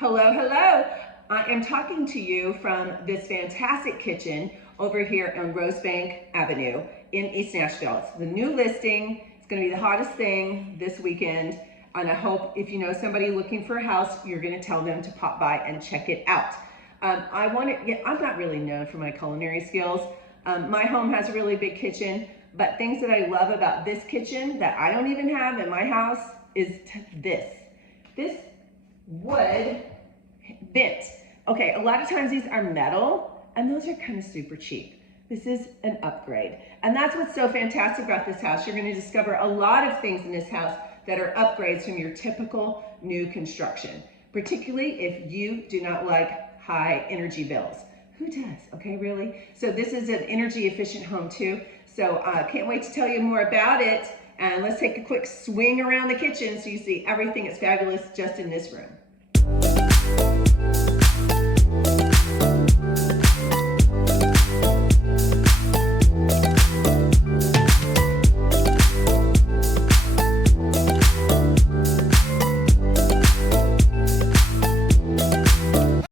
Hello, hello. I am talking to you from this fantastic kitchen over here on Rosebank Avenue in East Nashville. It's the new listing. It's going to be the hottest thing this weekend. And I hope if you know somebody looking for a house, you're going to tell them to pop by and check it out. I'm not really known for my culinary skills. My home has a really big kitchen, but things that I love about this kitchen that I don't even have in my house is this wood vent. Okay, a lot of times these are metal and those are kind of super cheap. This is an upgrade. And that's what's so fantastic about this house. You're going to discover a lot of things in this house that are upgrades from your typical new construction, particularly if you do not like high energy bills. Who does? Okay, really? So this is an energy efficient home too. So can't wait to tell you more about it. And let's take a quick swing around the kitchen so you see everything is fabulous just in this room.